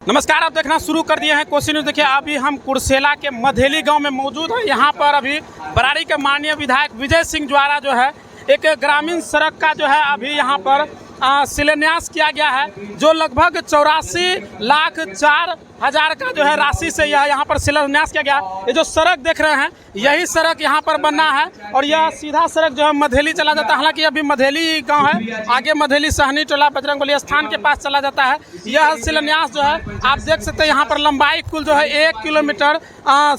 नमस्कार, आप देखना शुरू कर दिए हैं कोसी न्यूज़। देखिए, अभी हम कुर्सेला के मधेली गांव में मौजूद हैं। यहाँ पर अभी बरारी के माननीय विधायक विजय सिंह द्वारा जो है एक ग्रामीण सड़क का जो है अभी यहाँ पर शिलान्यास किया गया है, जो लगभग 84,04,000 का जो है राशि से यह यहाँ पर शिलान्यास किया गया। ये जो सड़क देख रहे हैं, यही सड़क यहाँ पर बनना है और यह सीधा सड़क जो है मधेली चला जाता है। हालांकि अभी मधेली गांव है, आगे मधेली सहनी टोला बजरंगबली स्थान के पास चला जाता है। यह शिलान्यास जो है आप देख सकते हैं, यहाँ पर लंबाई कुल जो है 1 किलोमीटर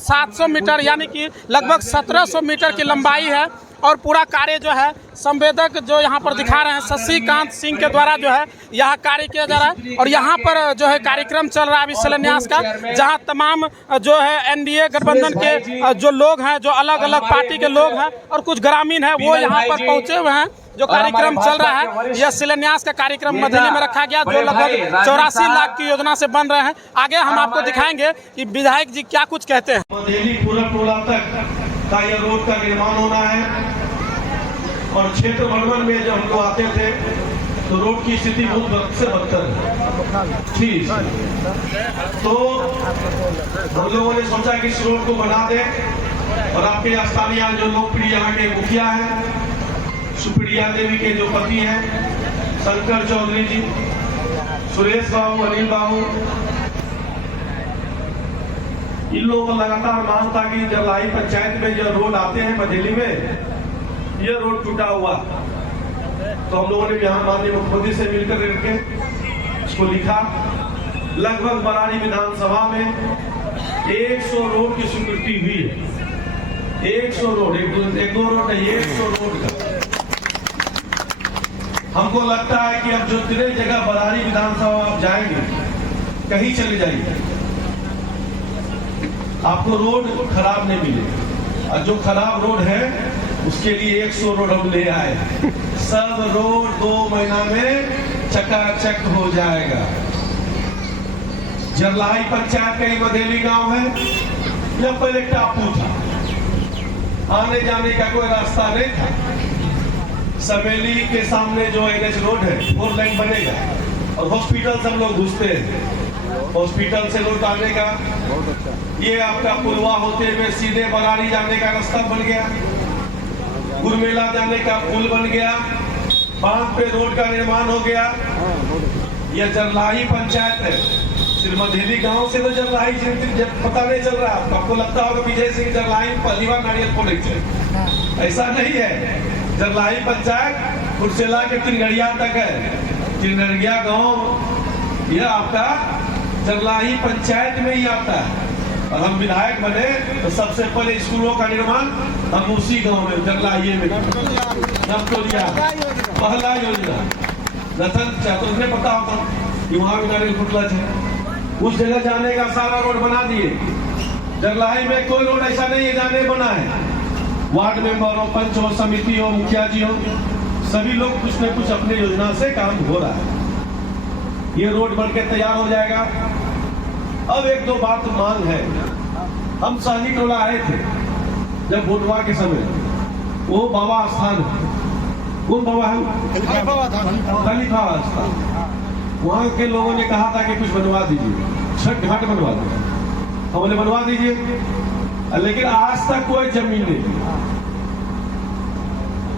700 मीटर यानी कि लगभग 1700 मीटर की लंबाई है। और पूरा कार्य जो है संवेदक जो यहाँ पर दिखा रहे हैं शशिकांत सिंह के द्वारा जो है यह कार्य किया जा रहा है। और यहाँ पर जो है कार्यक्रम चल रहा है अभी शिलान्यास का, जहाँ तमाम जो है एनडीए गठबंधन के जो लोग हैं, जो अलग अलग पार्टी के लोग हैं और कुछ ग्रामीण हैं, वो यहाँ पर पहुँचे हुए हैं। जो कार्यक्रम चल रहा है, यह शिलान्यास का कार्यक्रम मधेली में रखा गया, जो लगभग 84 लाख की योजना से बन रहे हैं। आगे हम आपको दिखाएंगे कि विधायक जी क्या कुछ कहते हैं। मधेली पूरा टोला तक का यह रोड का निर्माण होना है। और क्षेत्र भ्रमण में जब हम लोग आते थे तो रोड की स्थिति बहुत बद से बदतर है। ठीक, तो हम लोगों ने सोचा कि इस रोड को बना दें। और आपके स्थानीय जो लोकप्रिय यहाँ के मुखिया हैं, सुप्रिया देवी के जो पति हैं शंकर चौधरी जी, सुरेश बाबू, अनिल बाबू, इन लोगों को लगातार मांग था कि जरलाई पंचायत में जो रोड आते हैं मधेली में, यह रोड टूटा हुआ। तो हम लोगों ने यहाँ माननीय मुख्यमंत्री से मिलकर के इसको लिखा। लगभग बरारी विधानसभा में 100 रोड की स्वीकृति हुई है। 100 रोड, एक दो रोड नहीं, 100 रोड का। हमको लगता है कि अब जो जितने जगह बरारी विधानसभा आप जाएंगे, कहीं चले जाइए, आपको रोड खराब नहीं मिलेगा। और जो खराब रोड है उसके लिए 100 रोड हम ले आए। सब रोड 2 महीना में चकाचक हो जाएगा। जरलाई पंचायत का ही मधेली गांव है, यह पहले टापू था, आने जाने का कोई रास्ता नहीं था। समेली के सामने जो NH रोड है 4 लाइन बनेगा और हॉस्पिटल से हम लोग घुसते हैं। हॉस्पिटल से रोड आने का ये आपका पुलवा होते हुए सीधे बरारी जाने का रास्ता बन गया। गुरमेला जाने का पुल बन गया। बांध पे रोड का निर्माण हो गया। यह जरलाई पंचायत है। सिर्फ मधेली गांव से तो जरलाई पता नहीं चल रहा आपको लगता होगा विजय सिंह जरलाई पहली बार नारियल फोड़े, ऐसा नहीं है। जरलाई पंचायत कुर्सेला के तिनगड़िया तक है। तिनगड़िया गांव यह आपका जरलाई पंचायत में ही आता है। और हम विधायक बने तो सबसे पहले स्कूलों का निर्माण हम उसी गांव में जरलाई में नवटोलिया पहला योजना रतन चातुर्य पता होता कि वहां भी नारियल फुटला है। उस जगह जाने का सारा रोड बना दिए। जरलाई में कोई रोड ऐसा नहीं है जाने बना है। वार्ड मेंबर हो, पंच हो, समिति हो, मुखिया जी हो, सभी लोग कुछ न कुछ अपनी योजना से काम हो रहा है। ये रोड बनके तैयार हो जाएगा। अब एक दो बात मांग है। हम सहनी टोला आए थे जब वोटवा के समय, वो बाबा स्थान, कौन बाबा है, खलीफा स्थान, वहां के लोगों ने कहा था कि कुछ बनवा दीजिए, छठ घाट बनवा दीजिए। हम बोले बनवा दीजिए, लेकिन आज तक कोई जमीन नहीं।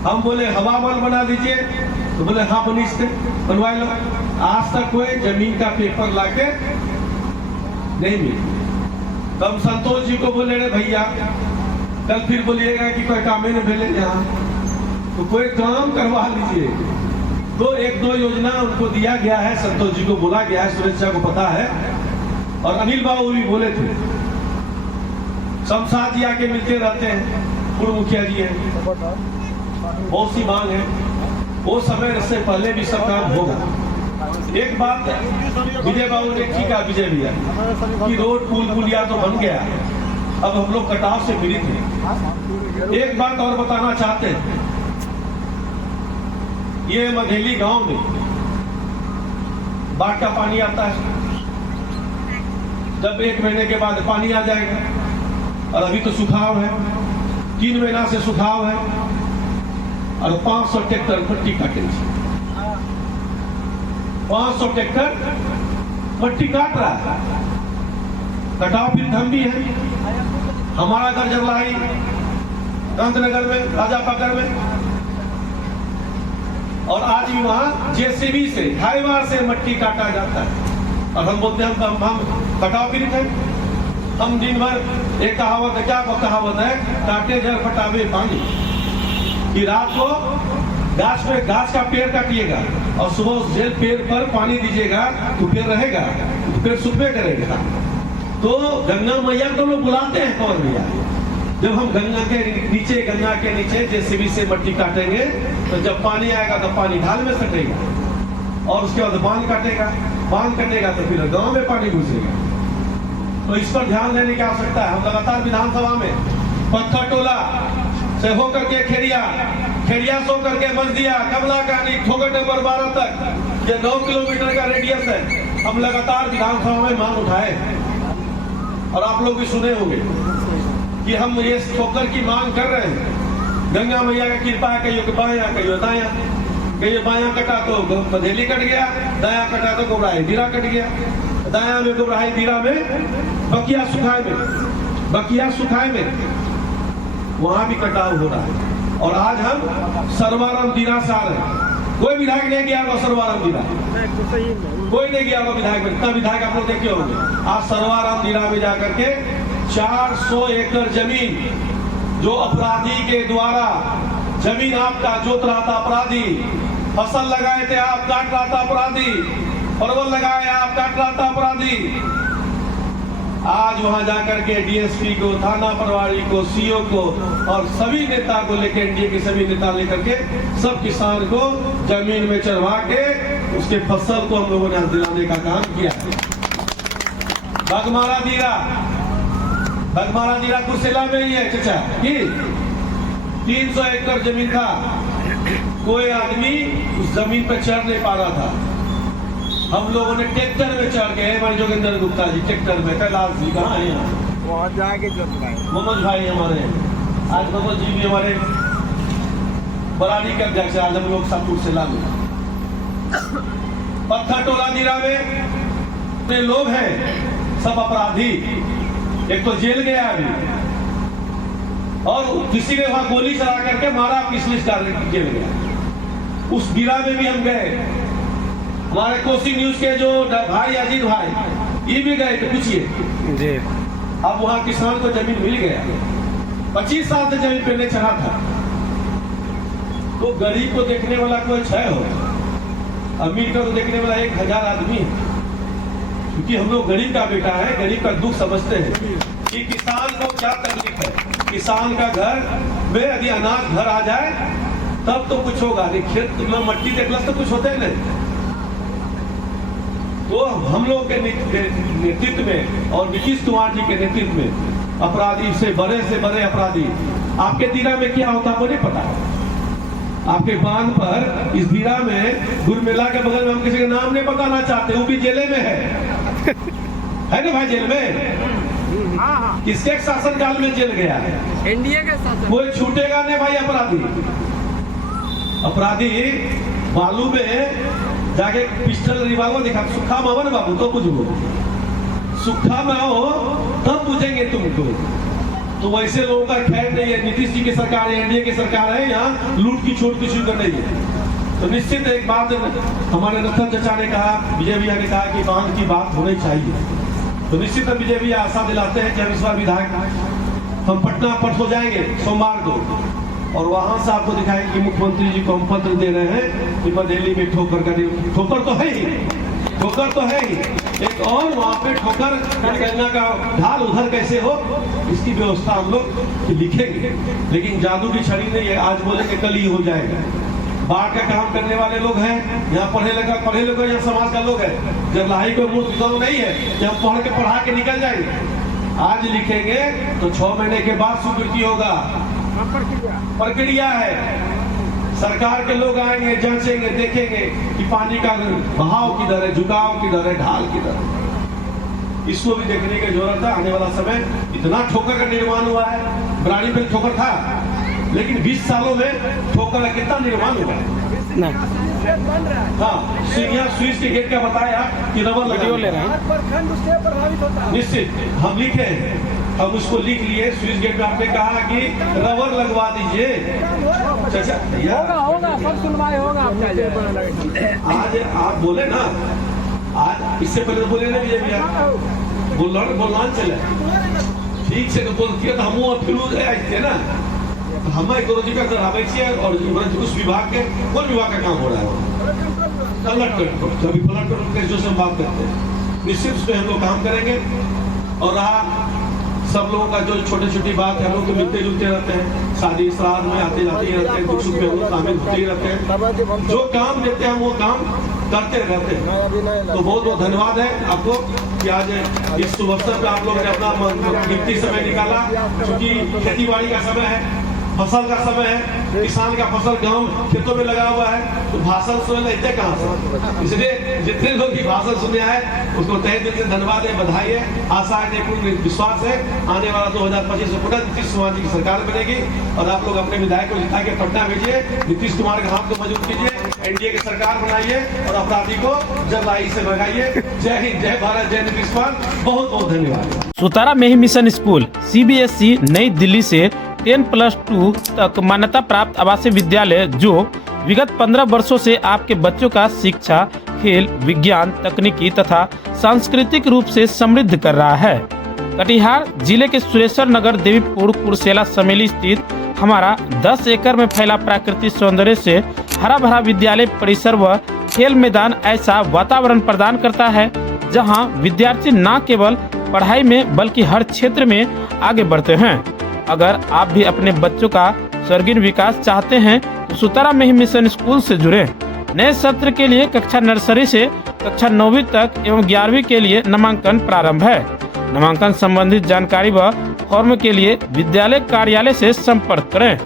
हम बोले हवा महल बना दीजिए, तो बोले हाँ बनवा लो। आज तक कोई जमीन का पेपर लाके नहीं मिली। तो हम संतोष जी को बोले रे भैया, कल फिर बोलिएगा कि कोई काम नहीं भेजे यहाँ, तो कोई काम करवा लीजिए। तो 1-2 योजना उनको दिया गया है, संतोष जी को बोला गया है, सुरेश को पता है, और अनिल बाबू भी बोले थे। शमशाद जी आके मिलते रहते हैं, पूर्व मुखिया जी है, बहुत सी मांग है। वो समय से पहले भी सब काम होगा। एक बात विजय बाबू ने ठीक है, विजय भैया, कि रोड पुलिया तो बन गया, अब हम लोग कटाव से पीड़ित हैं। एक बात और बताना चाहते हैं, ये मधेली गांव में बाढ़ का पानी आता है, जब 1 महीने के बाद पानी आ जाएगा। और अभी तो सुखाव है, 3 महीना से सुखाव है। और 500 ट्रैक्टर पट्टी काटे, 500 ट्रैक्टर मट्टी काट रहा है। कटाव फिर हम भी है। हमारा घर जरलाई गांधीनगर में, राजापाकर में, और आज भी वहां जेसीबी से हाईवा से मट्टी काटा जाता है। और हम बोलते हैं हम कटाव पीड़ित है। हम दिन भर एक कहावत है, क्या कहावत है, काटे जर फटावे पानी, कि रात को घास का पेड़ काटिएगा और सुबह उस जेल पेड़ पर पानी दीजिएगा तो पेड़ रहेगा, तो पेड़ सूखे करेगा। तो गंगा मैया को लोग बुलाते हैं कौन भैया। जब हम गंगा के नीचे जेसीबी से मट्टी काटेंगे तो जब पानी आएगा तो पानी ढाल में सटेगा, और उसके बाद बांध कटेगा तो फिर गांव में पानी घुसेगा। तो इस पर ध्यान देने की आवश्यकता है। हम लगातार विधानसभा में पत्थर टोला से होकर के खेड़िया से होकर के मजदिया, कमला कहानी, ठोकर नंबर 12 तक, ये 9 किलोमीटर का रेडियस है। हम लगातार विधानसभा में मांग उठाए और आप लोग भी सुने होंगे कि हम ये ठोकर की मांग कर रहे हैं। गंगा मैया का कृपा है, कहियो बाया कहियो दाया, कहियो बाया कटा तो मधेली कट गया, दाया कटा तो गोबराही बीरा कट गया, दाया में गोबराही बीरा में, बकिया सुखाए में वहां भी कटाव हो रहा है। और आज हम सर्वाराम दीरा से आ रहे हैं। कोई विधायक नहीं गया होगा सर्वाराम दीरा, कोई नहीं गया होगा विधायक में। इतना विधायक आप लोग देखे होंगे। आज सर्वाराम दीरा में जाकर के 400 एकड़ जमीन जो अपराधी के द्वारा जमीन आपका जोत रहा था अपराधी, फसल लगाए थे आप काट रहा था अपराधी, परवल लगाए आप काट रहा था अपराधी, आज वहां जाकर के डीएसपी को, थाना प्रभारी को, सीओ को और सभी नेता को लेकर, एनडीए के सभी नेता लेकर के सब किसान को जमीन में चढ़वा के उसके फसल को हम लोगों ने दिलाने का काम किया। बगमारा दीरा कुर्सेला में ही है चचा कि 300 एकड़ जमीन था। कोई आदमी उस जमीन पर चढ़ नहीं पा रहा था। हम लोगों ने ट्रैक्टर में चढ़ गए, हमारे जोगिंदर गुप्ता जी ट्रैक्टर में, कैलाश जी कहाँ है यहाँ, वहाँ जाके मनोज भाई हमारे, आज मनोज जी भी हमारे बरारी के अध्यक्ष, आज हम लोग सब कुर्सेला में। पत्थर टोला दीरा में लोग हैं सब अपराधी। एक तो जेल गया अभी, और किसी ने वहां गोली चला करके मारा, पिछलिस जेल गया। उस दीरा में भी हम गए। हमारे कोसी न्यूज के जो भाई अजीत भाई ये भी गए थे, पूछिए जी। अब वहां किसान को जमीन मिल गया, 25 साल से जमीन पे नहीं चढ़ा था। तो गरीब को देखने वाला कोई 6 हो, अमीर को देखने वाला 1000 आदमी है। क्योंकि हम लोग गरीब का बेटा है, गरीब का दुख समझते हैं कि किसान को क्या तकलीफ है। किसान का घर में यदि अनाज घर आ जाए तब तो कुछ होगा, नहीं खेत में मट्टी देखलस तो कुछ होते नहीं। तो हम लोग के नेतृत्व में और नीतीश कुमार जी के नेतृत्व में अपराधी से बड़े अपराधी, आपके दीरा में क्या होता मुझे पता है। आपके बांध पर इस दीरा में गुरमेला के बगल में, हम किसी का नाम नहीं बताना चाहते, वो भी जेले में है ना भाई, जेल में। किसके शासनकाल में जेल गया है? एनडीए का शासन। कोई छूटेगा नहीं भाई। अपराधी बालू में जाके पिस्टल रिवॉल्वर दिखा, सुखा में आओ ना बाबू तो बुझो, सुखा में आओ तब बुझेंगे तुमको। तो वैसे लोगों का खैर नहीं है। नीतीश जी की सरकार है, एनडीए की सरकार है, यहाँ लूट की छोट किसी को नहीं है। तो निश्चित एक बात हमारे रतन चचा ने कहा, विजय भैया ने कहा कि बांध की बात होनी चाहिए। तो निश्चित हम विजय भैया आशा दिलाते हैं कि हम इस बार विधायक हम पटना परसों जाएंगे सोमवार को, और वहां से आपको दिखाएंगे कि मुख्यमंत्री जी को हम पत्र दे रहे हैं कि बरेली में ठोकर तो है ही, एक और वहां पे ठोकर गंगा का ढाल उधर कैसे हो, इसकी व्यवस्था हम लोग लिखेंगे। लेकिन जादू की छड़ी नहीं है, आज बोलेंगे कल ही हो जाएगा। बाढ़ का काम करने वाले लोग हैं, यहाँ पढ़े लिखे यहाँ समाज का लोग है। जरलाई को मूर्ख गाँव नहीं है कि हम पढ़ा के निकल जाएंगे। आज लिखेंगे तो 6 महीने के बाद स्वीकृति होगा। प्रक्रिया है, सरकार के लोग आएंगे, जांचेंगे, देखेंगे कि पानी का बहाव किधर है, झुकाव किधर है, ढाल किधर है। इसको भी देखने की जरूरत है। आने वाला समय इतना ठोकर का निर्माण हुआ है, बराड़ी पे ठोकर था, लेकिन 20 सालों में ठोकर का कितना निर्माण हुआ है। बन रहा है। हाँ, सीढ़ियाँ स्विच के गेट का बताया कि रबर वीडियो ले लगा रहे हैं। हर प्रखंड उससे प्रभावित होता है। निश्चित हम लिखे हैं, हम उसको लिख लिए। स्विच गेट में आपने कहा कि रबर लगवा दीजिए। चाचा भैया, होगा सब सुनवाई होगा आपका। आज आप बोले ना, आज इससे पहले तो बोले ना विजय भैया, बोलना चले ठीक से तो बोलती है तो हम फिर आए थे ना। हम इकोलॉजी का करावे छिए और उस विभाग के कौन विभाग का काम हो रहा है, अलर्ट कंट्रोल। तो अभी फ्लड कंट्रोल के जो से हम बात करते हैं, निश्चित उसमें हम लोग काम करेंगे। और सब लोगों का जो छोटी छोटी बात है, हम लोग तो मिलते जुलते रहते हैं, शादी श्राद्ध में आते जाते ही रहते हैं, दुख सुख में हम लोग शामिल होते ही रहते हैं। जो काम देते हैं वो काम करते रहते हैं। तो बहुत बहुत धन्यवाद है आपको कि आज इस शुभ अवसर पे आप लोगों ने अपना कीमती समय निकाला। क्योंकि खेती बाड़ी का समय है, फसल का समय है, किसान का फसल गांव खेतों में लगा हुआ है, तो भाषण सुन लेते कहाँ से। इसलिए जितने लोग की भाषण सुने आए उसको तहे दिल से धन्यवाद है, बधाई है। आशा है, पूर्ण विश्वास है आने वाला 2025 में पुनः नीतीश कुमार जी की सरकार बनेगी और आप लोग अपने विधायक को जिता के पटना भेजिए, नीतीश कुमार के हाथ को मजबूत कीजिए, एनडीए की सरकार बनाइए और अपराधी को जल्दबाजी से भगाइए। जय हिंद, जय भारत, जय नीतीश कुमार। बहुत बहुत धन्यवाद। सुतारा में ही मिशन स्कूल CBSE नई दिल्ली से 10+2 तक मान्यता प्राप्त आवासीय विद्यालय जो विगत 15 वर्षों से आपके बच्चों का शिक्षा, खेल, विज्ञान, तकनीकी तथा सांस्कृतिक रूप से समृद्ध कर रहा है। कटिहार जिले के सुरेश्वर नगर, देवीपुर, कुर्सेला, समेली स्थित हमारा 10 एकड़ में फैला प्राकृतिक सौंदर्य से हरा भरा विद्यालय परिसर व खेल मैदान ऐसा वातावरण प्रदान करता है जहां विद्यार्थी न केवल पढ़ाई में बल्कि हर क्षेत्र में आगे बढ़ते हैं। अगर आप भी अपने बच्चों का सर्वांगीण विकास चाहते हैं तो सुतारा में ही मिशन स्कूल से जुड़ें। नए सत्र के लिए कक्षा नर्सरी से कक्षा 9वीं तक एवं 11वीं के लिए नामांकन प्रारंभ है। नामांकन संबंधित जानकारी व फॉर्म के लिए विद्यालय कार्यालय से संपर्क करें।